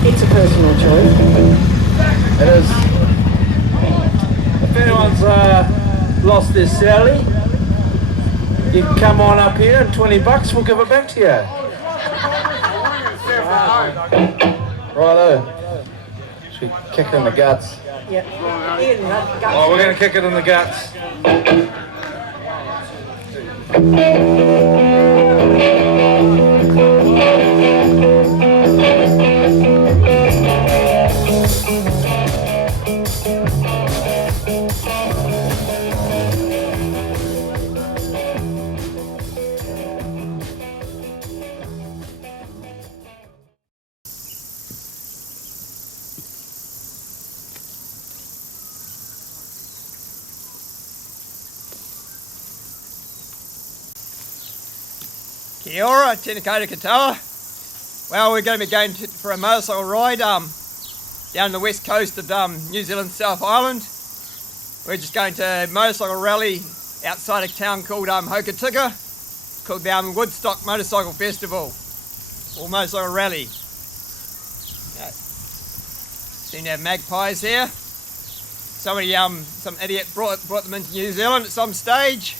It's a personal choice. It is. If anyone's lost their Sally, you can come on up here and $20 we'll give it back to you. Righto. Should we kick it in the guts? Yeah. Oh, we're going to kick it in the guts. Kia ora, tēnā koutou katoa. Well, we're going to be going for a motorcycle ride down the west coast of New Zealand, South Island. We're just going to a motorcycle rally outside a town called Hokitika. It's called the Woodstock Motorcycle Festival, or motorcycle rally. Seem to have magpies here. Somebody, some idiot brought them into New Zealand at some stage.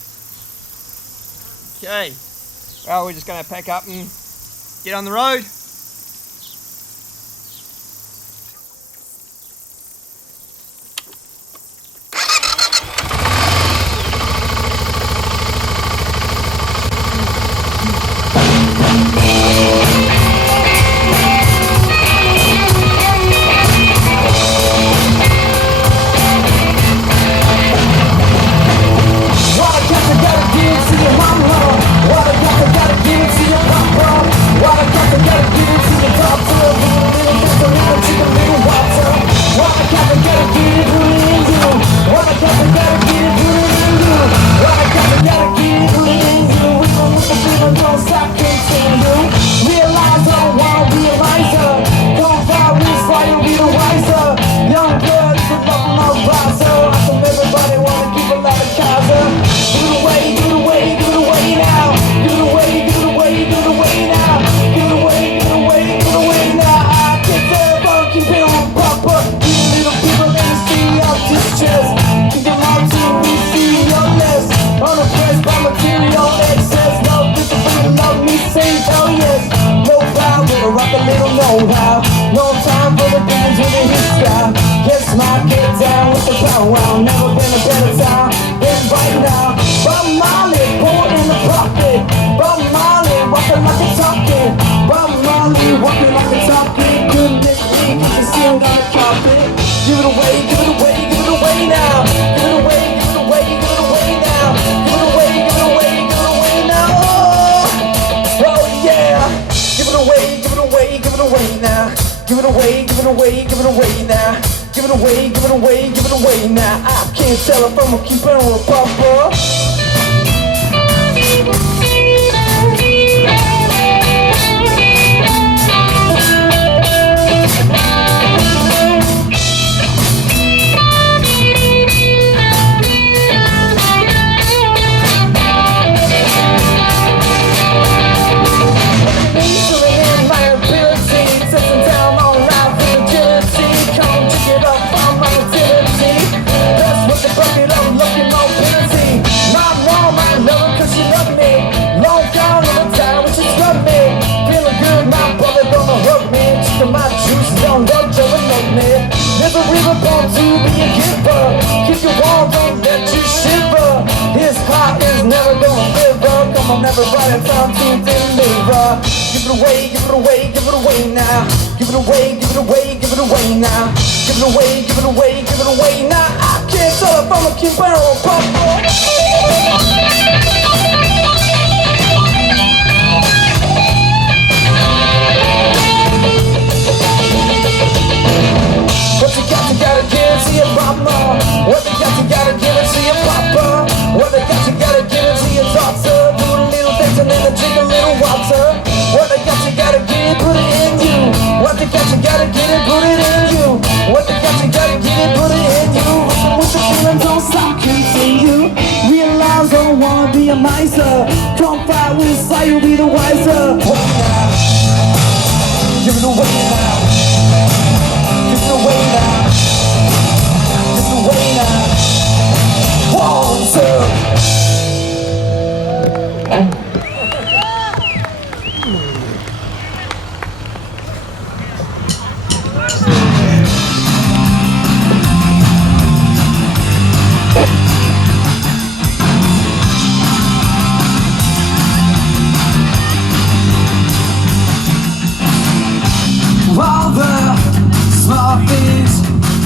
Okay. Well, we're just going to pack up and get on the road. No time for the beans with the hit style. Yes, my get down with the power. Wow, never been a better time than right now. Bob Marley, poured in the pocket. Bob Marley, walking like a talking. Bob Marley, walking like a talking. Couldn't make me get the seal on the carpet. Give it away, give it away, give it away now. Give it away, give it away, give it away now. Give it away, give it away, give it away now. Oh yeah. Give it away, give it away, give it away now. Give it away, give it away, give it away now. Give it away, give it away, give it away now. I can't tell if I'm a keeper or a papa. There's a river born to be a giver. Keep your wall, don't let you shiver. His heart is never gonna river. Come on, everybody, time to deliver. Give it away, give it away, give it away now. Give it away, give it away, give it away now. Give it away, give it away, give it away now. I can't tell if I'm a keeper or a papa. What you gotta give it to your mama. What you gotta give it to your papa. What you gotta give it to your daughter. Do a little things and then drink a little water. What you gotta get it, put it in you. What you gotta get it, put it in you. What you gotta get it, put it in you. With the feeling, don't stop, continue. Realize I don't wanna be a miser.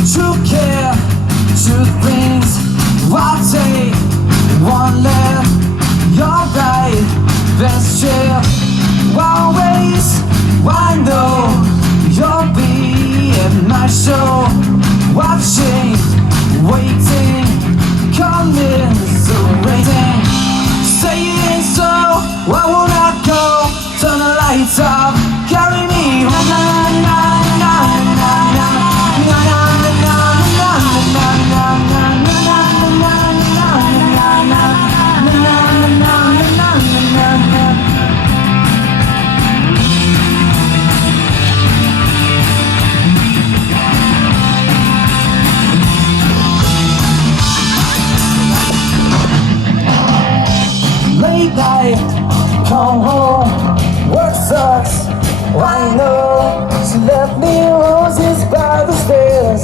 true care, true things. I'll take one left, you're right, that's true. Always, I know you'll be at my show. Watching, waiting, commiserating. Say it ain't so, why won't I go? Turn the lights off, carry me home. Na na na na na na na na na na na late night, come home, work sucks, I know. She left me roses by the stairs,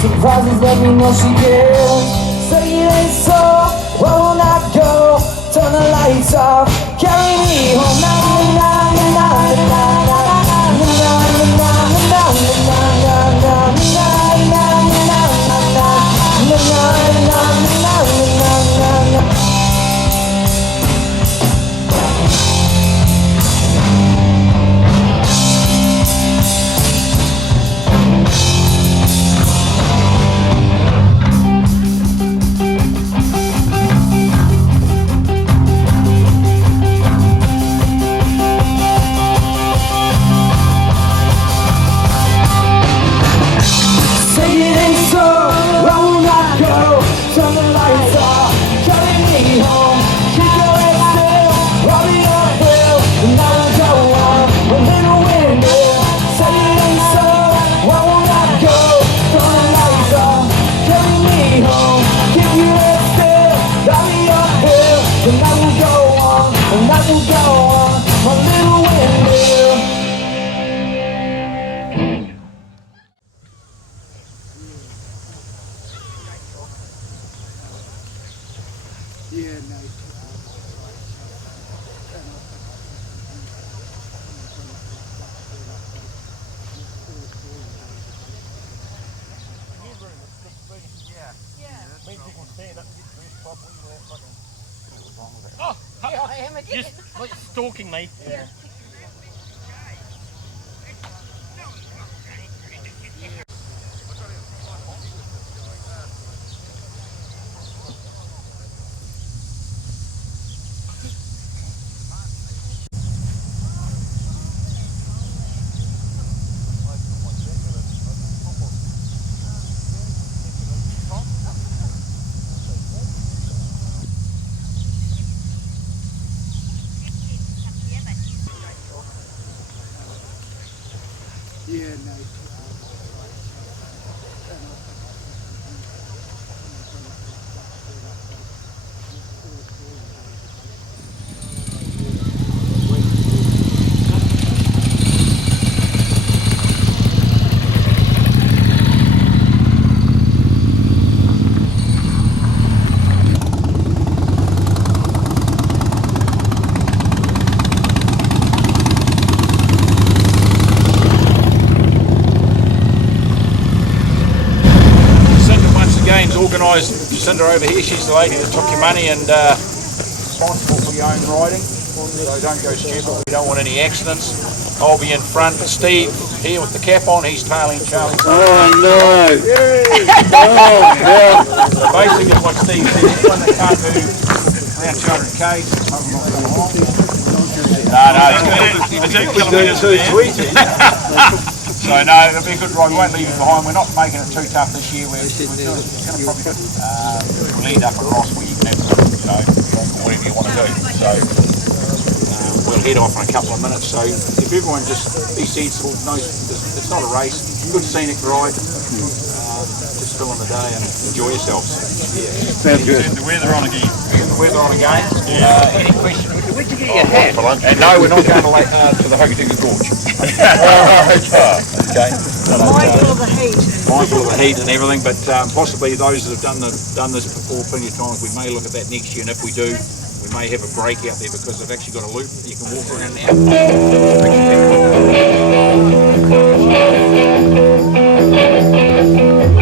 surprises let me know she cares. Say it ain't so, why won't I go? Turn the lights off, carry me home. Na na na na na na na na na Just like stalking me. Yeah. Organised Jacinda over here. She's the lady that took your money and responsible for your own riding. So don't go stupid, we don't want any accidents. I'll be in front. Steve here with the cap on, he's tailing Charlie. Oh no! So basically what Steve said, anyone that can't do around 200 k's, he's doing too sweet. So no, it'll be a good ride. We won't leave you behind. We're not making it too tough this year. We're going to probably we'll end up across where you can have, whatever you want to do. So we'll head off in a couple of minutes. So if everyone just be sensible, it's not a race. Good scenic ride. Just fill in the day and enjoy yourselves. Sounds good. Turn the weather on again. Turn the weather on again. Any questions? Where'd you get your hat? And no, we're not going to the Hokitika Gorge. Okay. Mindful of the heat. Mindful of the heat and everything, but possibly those that have done this before plenty of times, we may look at that next year, and if we do, we may have a break out there because they've actually got a loop that you can walk around now.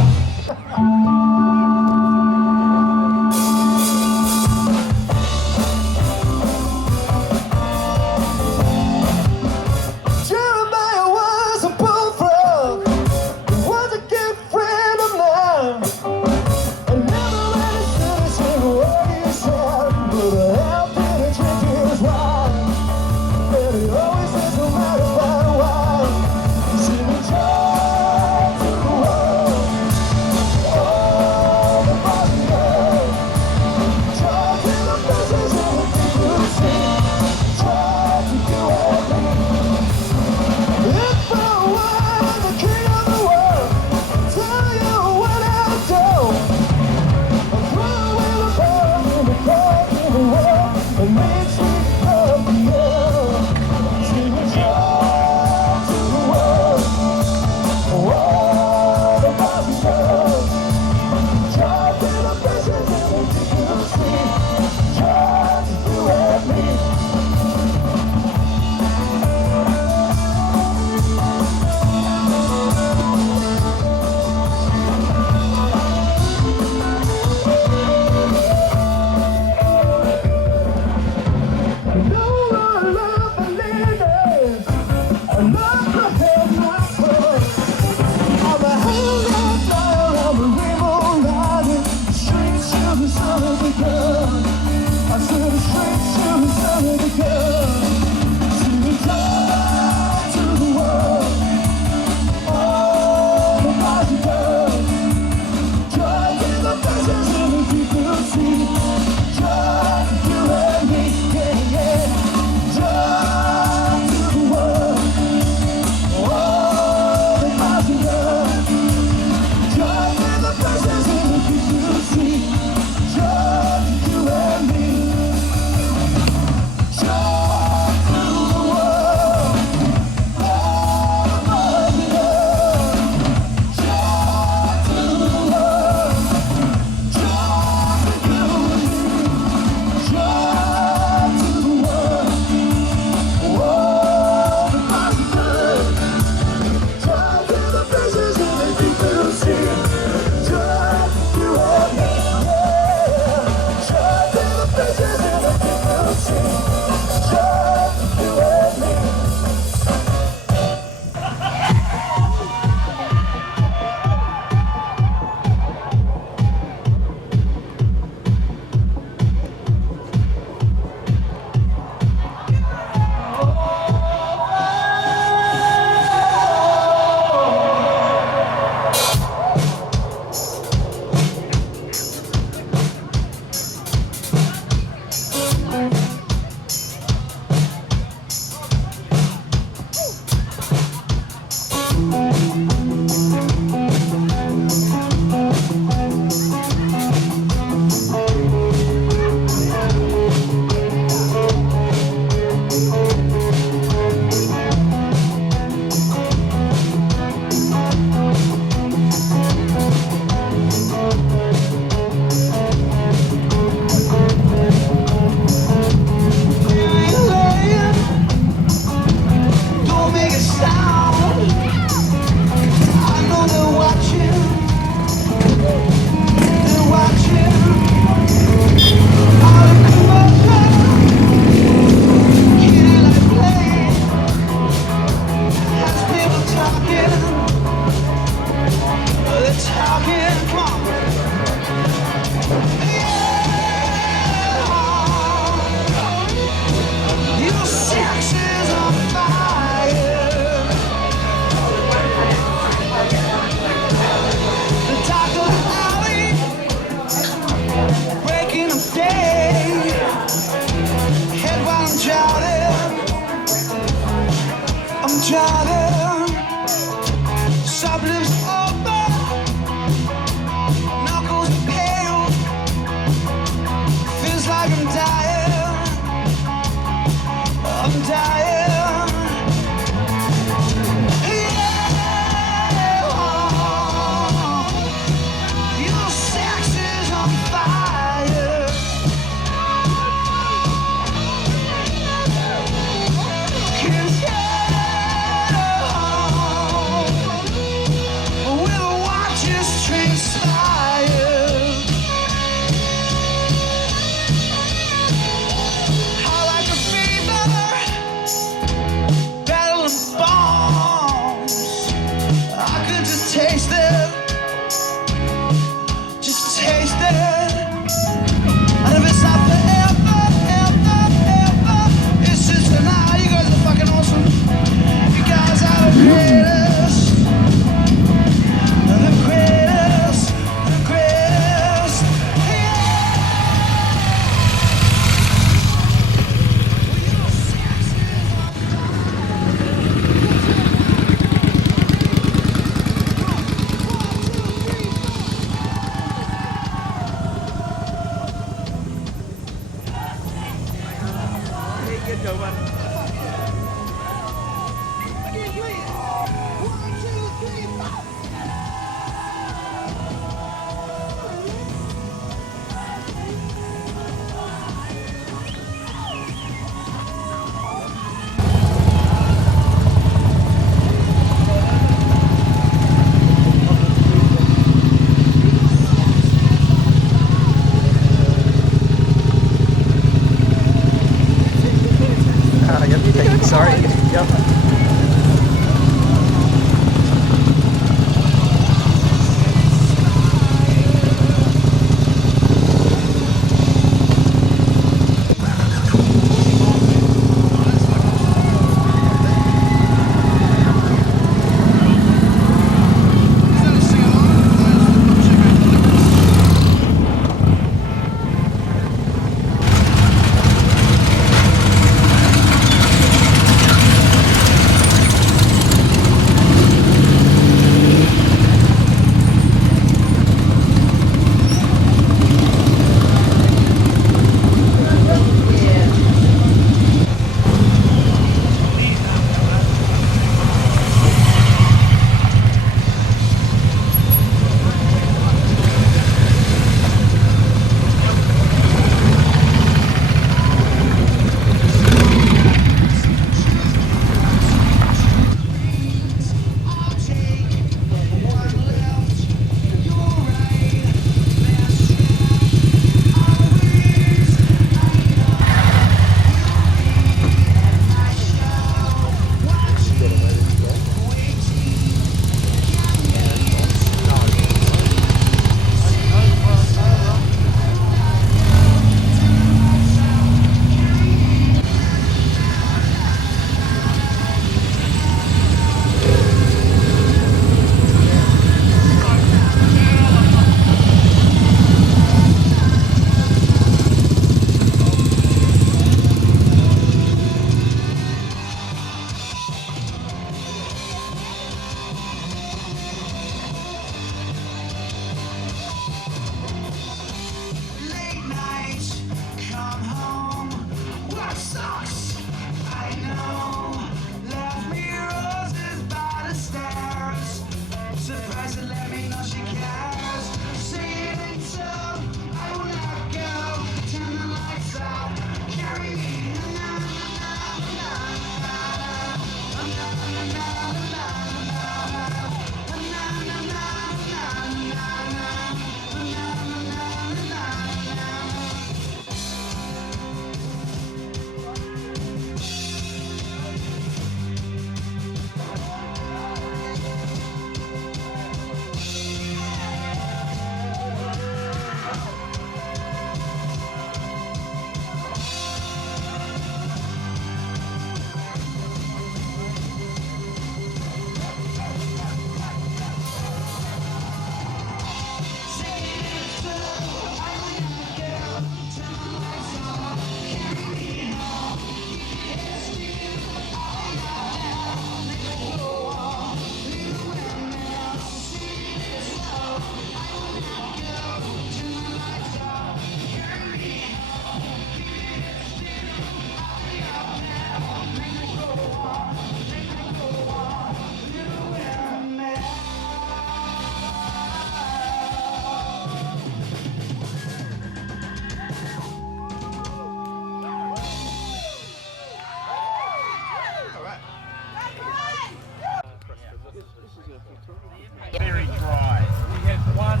Very dry. We had one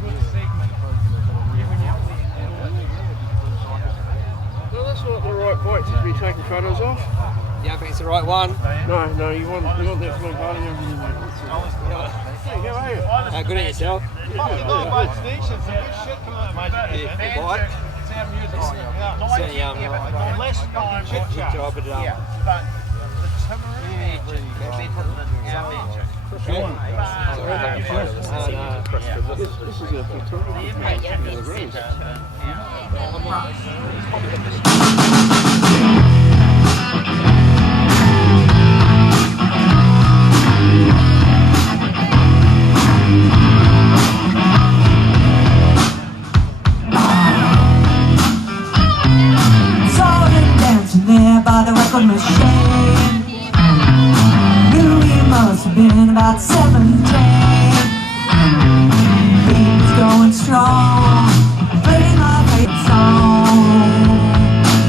good segment every now and then. Well, that's not the right bike to be taking photos of. You don't think it's the right one? No, you want that blue button over there, mate. There you go, hey. How good at yourself? Good job, but This is a photography. Saw him dancing there by the record machine. Knew he must have been about 17. He was going strong, playing my favorite song.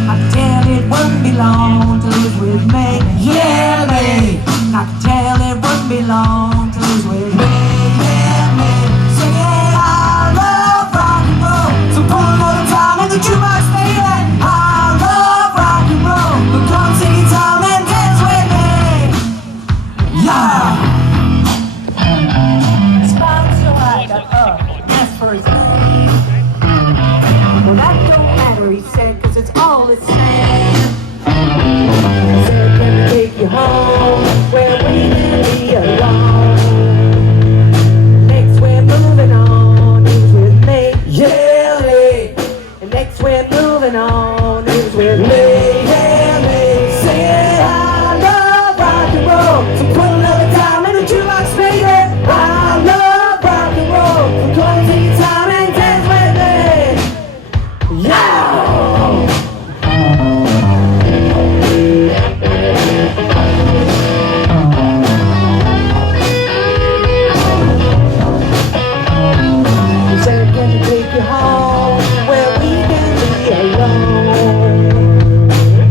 I could tell it wouldn't be long till he was with me. Yeah, me. I could tell it wouldn't be long till he was with me. Yeah, me. Singing I love rock and roll. So pull another time in the jukebox, baby. I love rock and roll. But come sing it time and dance with me. Yeah. Sponsor, I got up, asked for his name. Well, that don't matter, he said, 'cause it's all the same. He said, can we take you home where we can be alone? Next we're moving on, he was with me. Yeah, me. And next we're moving on, he was with me. Yeah, me. Saying I love rock and roll. So put another time in the jukebox, baby. I love rock and roll. So come take your time and dance with me. Yeah. He said, can you take you home where we can be alone?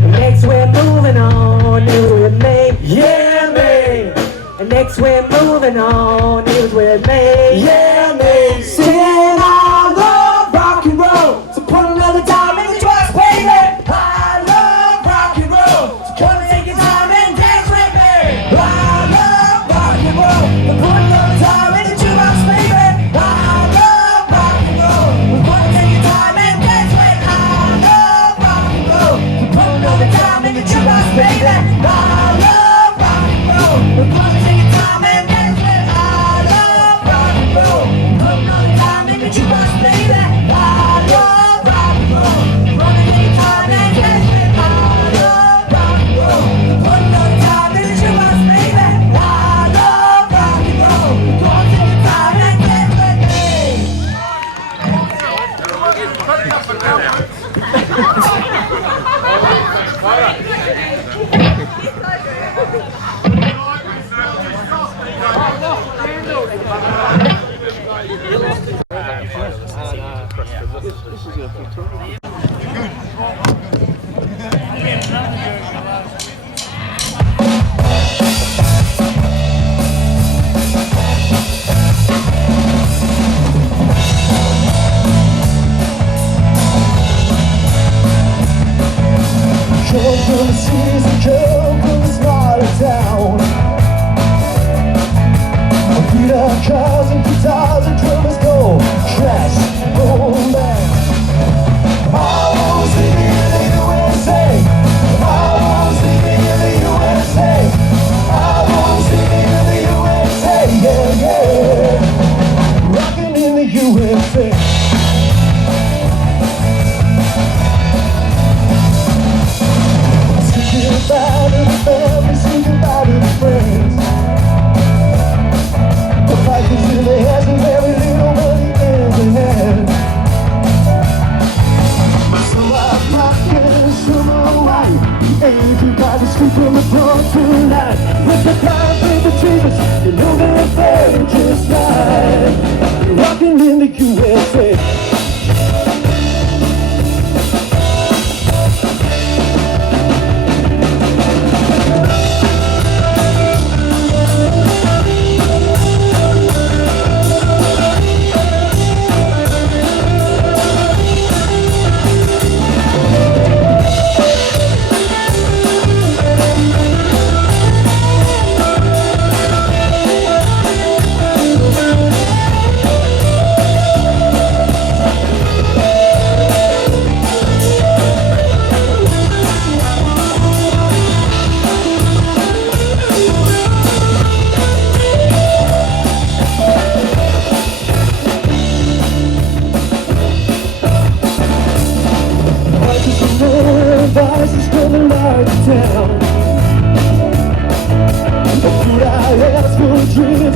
And next we're moving on, he was with me. Yeah, me. And next we're moving on, he was with me. Yeah, me. Saying I love rock and roll. So put another time in the trust, baby. I love rock and roll. So come and take your time and dance with me. I love rock and roll. So put another time in the jukebox, baby. I love rock and roll. So come and take your time and dance with me. I love rock and roll. So put another time in the jukebox, baby. I love rock and roll. So come and take your time and dance with me. I love rock and roll. Put another time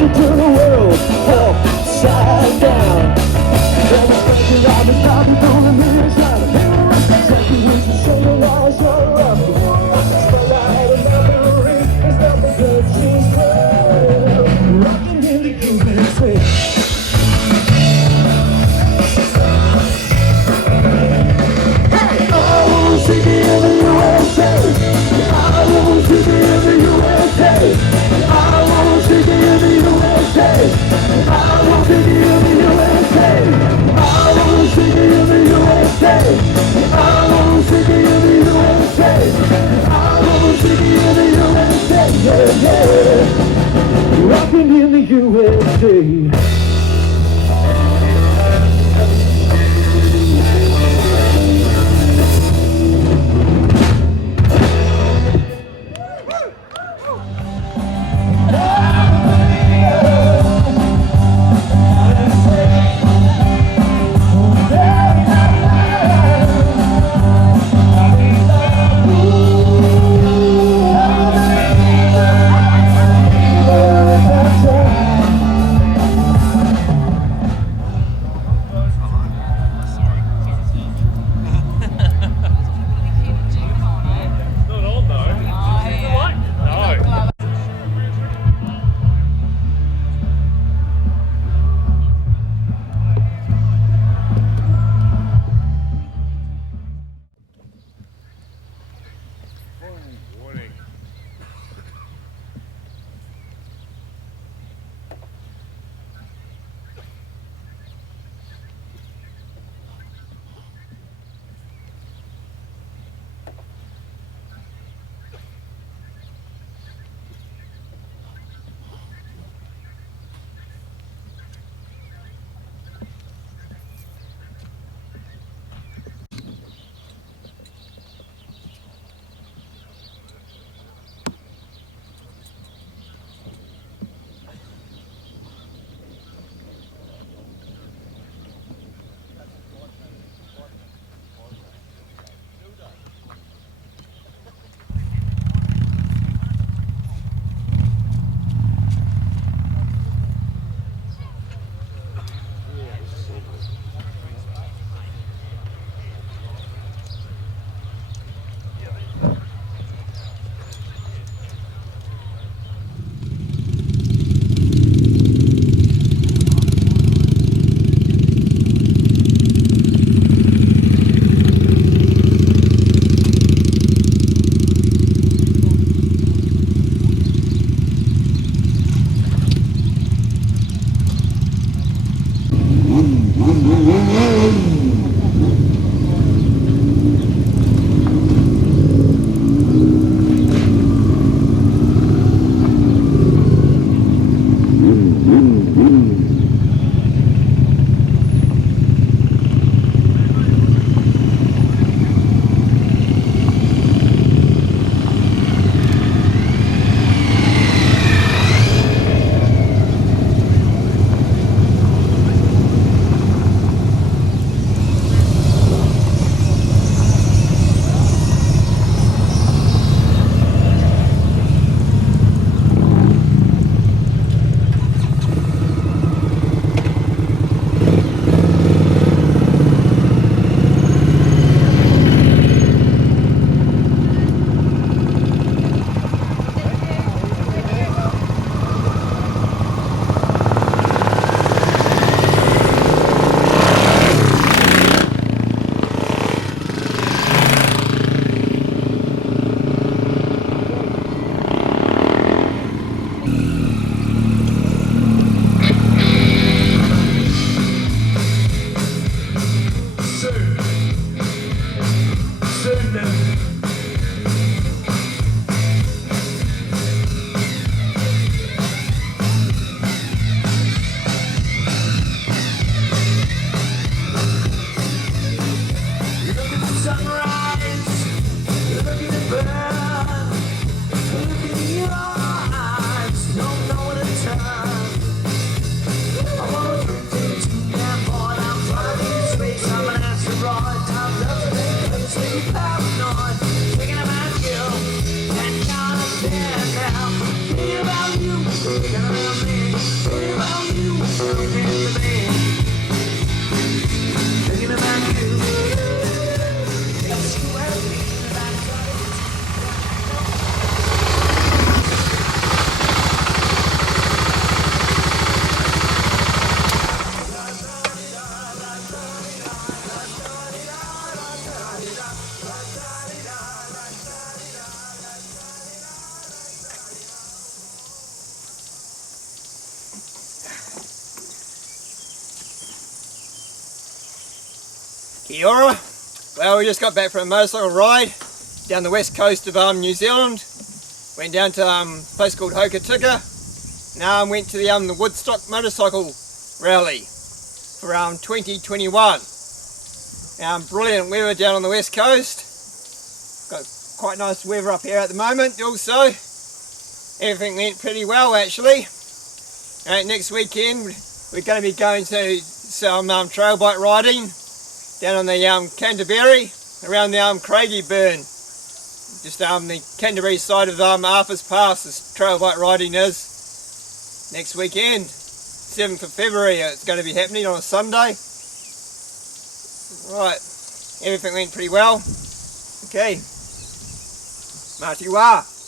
to turn the world upside down. There was plenty of the starting from the mirror's light. Second week to show the lies are up. Spotlight and memory is nothing good. She's good. Rocking in the USA. I wanna see me in the USA. I wanna see me in the USA. I wanna see me in the USA. I wanna see me in the USA. I wanna see me in the USA. I wanna see me in the USA. I wanna see me in the USA. Yeah, yeah. Rocking in the USA. Kia ora. Well, we just got back from a motorcycle ride down the west coast of New Zealand. Went down to a place called Hokitika. Now I went to the Woodstock motorcycle rally for 2021. Brilliant weather down on the west coast. Got quite nice weather up here at the moment also. Everything went pretty well actually. Next weekend we're going to be going to some trail bike riding down on the Canterbury, around the Craigie Burn. Just the Canterbury side of Arthur's Pass, this trail bike riding is. Next weekend, 7th of February, it's going to be happening on a Sunday. Right, everything went pretty well. Okay, Mā te wā.